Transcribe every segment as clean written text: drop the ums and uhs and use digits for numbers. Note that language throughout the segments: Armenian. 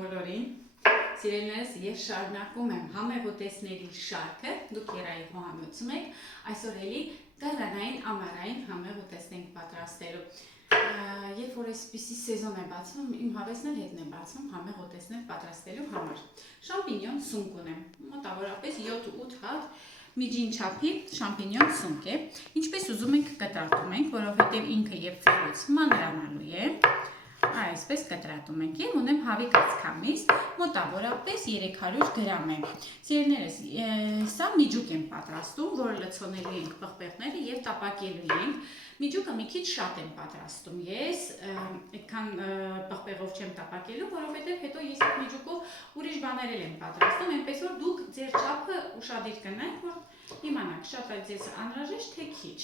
բոլորին, սիրելիներս, ես շարունակում եմ համեղուտեսների շարքը, դուք Երայի խոհանոցում եք, այսօր էլի դառնային ամառային համեղուտեսն ենք պատրաստելու։ Երբ որ այսպիսի սեզոն է բացվում, իմ հավեսն էլ հետն է բացվում համեղուտեսներ պատրաստելու համար։ Շամպինյոն սունկ ունեմ, մոտավորապես 7-8 հատ միջին չափի շամպինյոն սունկ է։ Ինչպես ուզում ենք կտրատում ենք, որովհետև ինքը երբ ֆրուց մանրանալու է, այսպես կտրատում ենք և ունեմ հավիկած քամիս, մոտավորապես 300 գրամ է։ Սիրելիներս, սա միջուկ եմ պատրաստում, որ լցոնելու ենք պղպեղները և տապակելու ենք։ Միջուկը մի քիչ շատ եմ պատրաստում ես, այդքան պղպեղով չեմ տապակելու, որովհետև հետո ես այդ միջուկով ուրիշ բաներ եմ պատրաստում, այնպես որ դուք ձեր չափը ուշադիր կնայեք, որ իմանաք շատ է ձեզ անհրաժեշտ թե քիչ։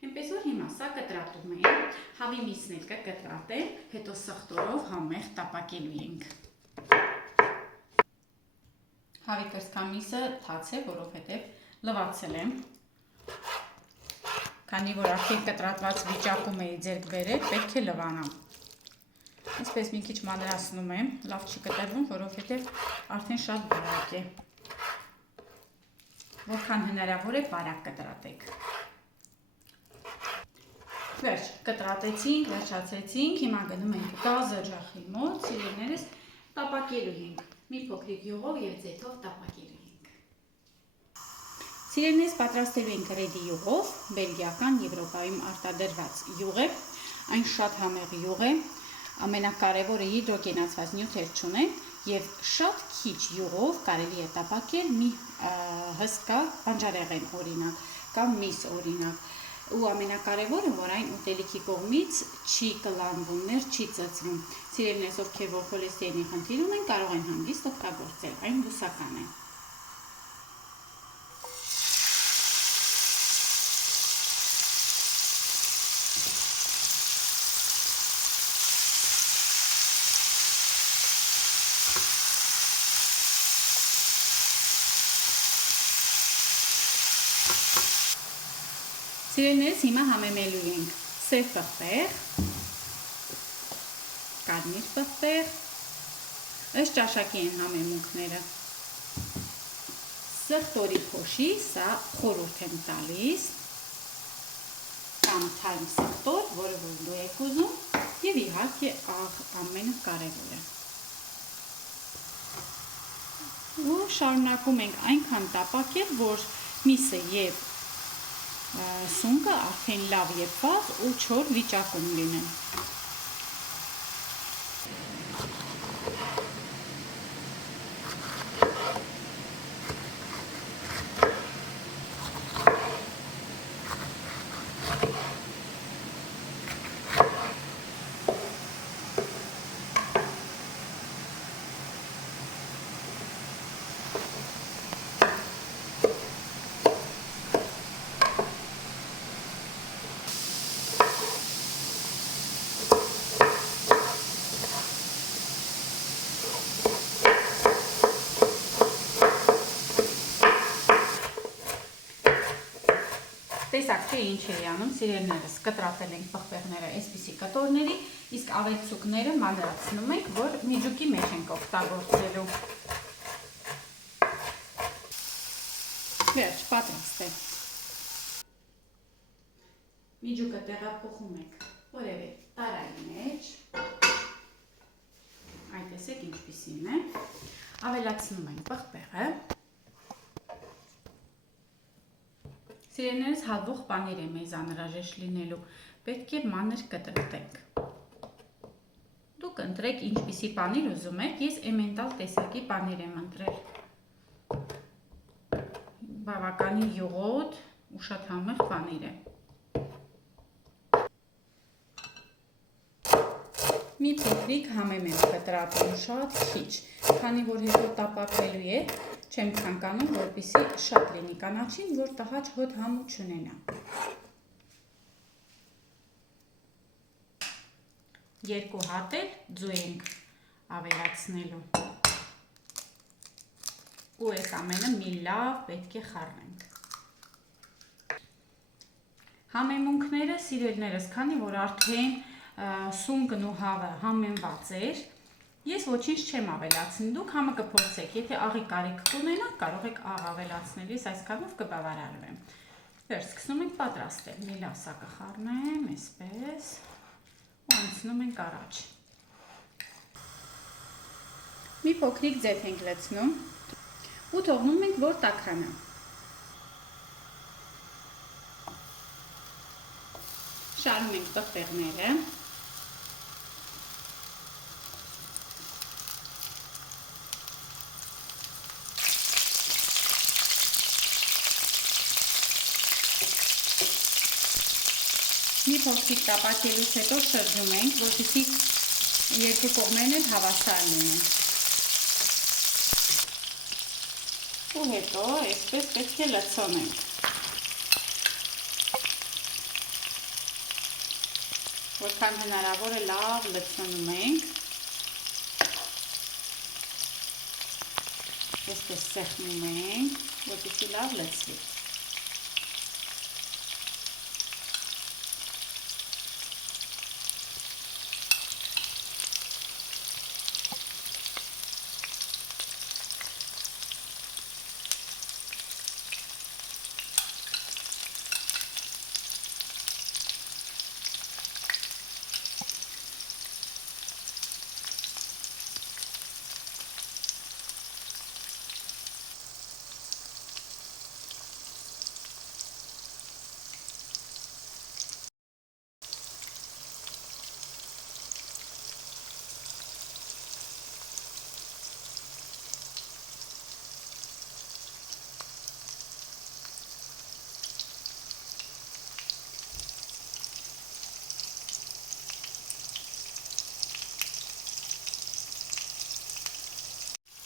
Այնպես որ հիմա սա կտրատում ենք, հավի միսն էլ կկտրատեմ, հետո սխտորով համեղ տապակելու ենք։ Հավի կրծքամիսը թաց է, որովհետև լվացել եմ։ Քանի որ արդեն կտրատված վիճակում էի ձեռք բերել, պետք է լվանամ։ Այսպես մի քիչ մանրացնում եմ, լավ չի կտրվում, որովհետև արդեն շատ բարակ է։ Որքան հնարավոր է բարակ կտրատեք։ Վերջ, կտրատեցինք, վերջացրեցինք, հիմա գնում ենք գազը ջախի մոտ, սիրելիներս, տապակելու ենք։ Մի փոքրիկ յուղով և ձեթով տապակելու ենք։ Սիրելիներս, պատրաստելու ենք ռեդի յուղով, բելգիական Եվրոպայում արտադրված յուղ է, այն շատ համեղ յուղ է, ամենակարևորը հիդրոգենացված նյութեր չունեն և շատ քիչ յուղով կարելի է տապակել մի հսկա բանջարեղեն օրինակ կամ միս օրինակ ու ամենակարևորը, որ այն ուտելիքի կողմից չի կլանվում, ներ չի ծծվում։ Սիրելիներս, ովքեր որ խոլեստերինի խնդիր ունեն, կարող են հանգիստ օգտագործել, այն բուսական է։ Սիրելիներս, հիմա համեմելու ենք սև պղպեղ, կարմիր պղպեղ, ըստ ճաշակի են համեմունքները, սխտորի փոշի, սա խորհուրդ եմ տալիս, կամ թարմ սխտոր, որը որ դու եք ուզում, և իհարկե ամենակարևորը։ Ու շարունակում ենք այնքան տապակել, որ միսը և սունկը արդեն լավ եփված ու չոր վիճակում լինեն։ Տեսակ թե ինչ էի անում, սիրելիներս, կտրատել ենք պղպեղները այսպիսի կտորների, իսկ ավելցուկները մանրացնում ենք, որ միջուկի մեջ ենք օգտագործելու։ Վերջ, պատրաստ է։ Միջուկը տեղափոխում ենք որևէ տարայի մեջ, այ տեսեք ինչպիսին է, ավելացնում ենք պղպեղը։ Սիրելիներս, հալվող պանիր է մեզ անհրաժեշտ լինելու, պետք է մանր կտրատենք։ Դուք ընտրեք ինչպիսի պանիր ուզում եք, ես էմենտալ տեսակի պանիր եմ ընտրել։ Բավականին յուղոտ ու շատ համեղ պանիր է։ Մի փոքրիկ համեմ եմ կտրատում, շատ քիչ, քանի որ հետո տապակվելու է, չեմ ցանկանում, որպեսզի շատ լինի կանաչին, որ տհաճ հոտ համու չունենա։ Երկու հատ էլ ձու ենք ավելացնելու։ Ու այս ամենը մի լավ պետք է խառնենք։ Համեմունքները, սիրելիներս, քանի որ արդեն սունկն ու հավը համեմված էր, Ես ոչինչ չեմ ավելացնի, դուք համը կփորձեք, եթե աղի կարիք կունենաք, կարող եք աղ ավելացնել, ես այսքանով կբավարարվեմ։ Դեռ սկսում ենք պատրաստել, մի լավ սա կխառնեմ, այսպես, ու անցնում ենք առաջ։ Մի փոքրիկ ձեթ ենք լցնում ու թողնում ենք, որ տաքանա։ Շարում ենք պղպեղները։ Մի փոքրիկ տապակելուց հետո շրջում ենք, որպեսզի երկու կողմերն էլ հավասար լինեն։ Ու հետո այսպես պետք է լցոնենք։ Որքան հնարավոր է լավ լցնում ենք։ Այսպես սեղմում ենք, որպեսզի լավ լցվի։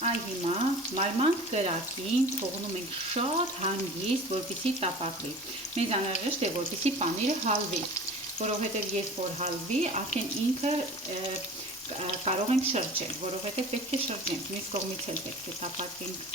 Այ հիմա մարմանդ կրակին թողնում ենք շատ հանգիստ, որպեսզի տապակվի։ Մեզ անհրաժեշտ է, որպեսզի պանիրը հալվի, որովհետև երբ որ հալվի, արդեն ինքը կարող ենք շրջել, որովհետև պետք է շրջենք, մյուս կողմից էլ պետք է տապակենք։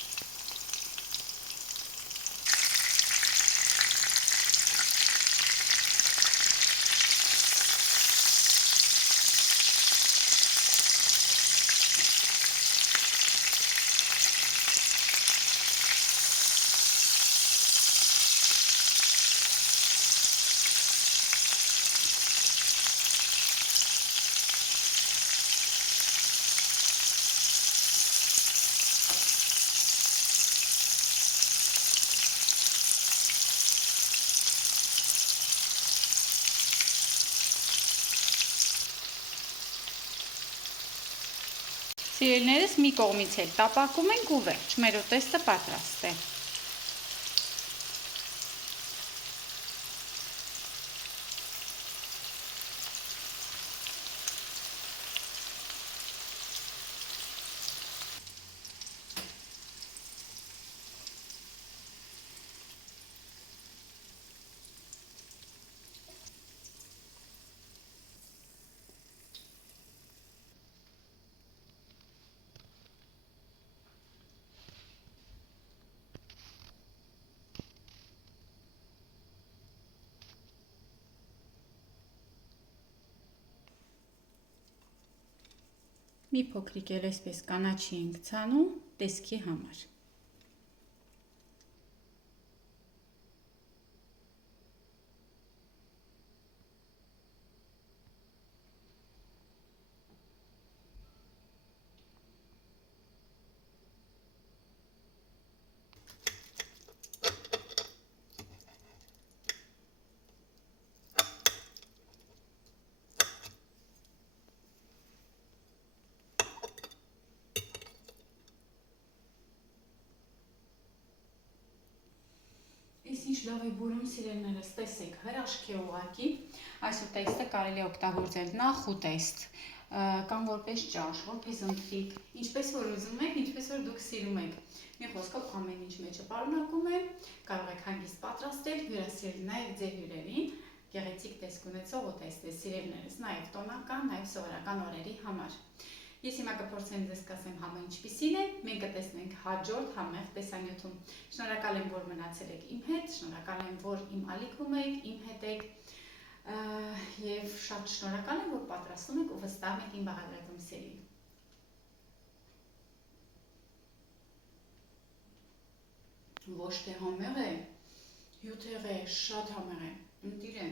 Սիրելիներս, մի կողմից էլ տապակում ենք ու վերջ, մեր ուտեստը պատրաստ է։ Մի փոքրիկ էլ այսպես կանաչի ենք ցանում տեսքի համար։ Այս ինչ լավ է բուրում, սիրելիներս, տեսեք, հրաշք է ուղղակի, այս ուտեստը կարելի է օգտագործել նախ ուտեստ, կամ որպես ճաշ, որպես ընթրիք, ինչպես որ ուզում եք, ինչպես որ դուք սիրում եք։ Մի խոսքով ամեն ինչ մեջը պարունակում է, կարող եք հանգիստ պատրաստել, հյուրասիրել նաև ձեր հյուրերին, գեղեցիկ տեսք ունեցող ուտեստ է, սիրելիներս, նաև տոնական, նաև սովորական օրերի համար։ Ես հիմա կփորձեմ ձեզ կասեմ համը ինչպիսին է, մենք կտեսնենք հաջորդ համեղ տեսանյութում։ Շնորհակալ եմ, որ մնացել եք իմ հետ, շնորհակալ եմ, որ իմ ալիքում եք, իմ հետ եք, եւ շատ շնորհակալ եմ, որ պատրաստում եք ու վստահ եք իմ բաղադրատոմսերին։ ոչ թե համեղ է, հյութեղ է, շատ համեղ է, ընտիր է։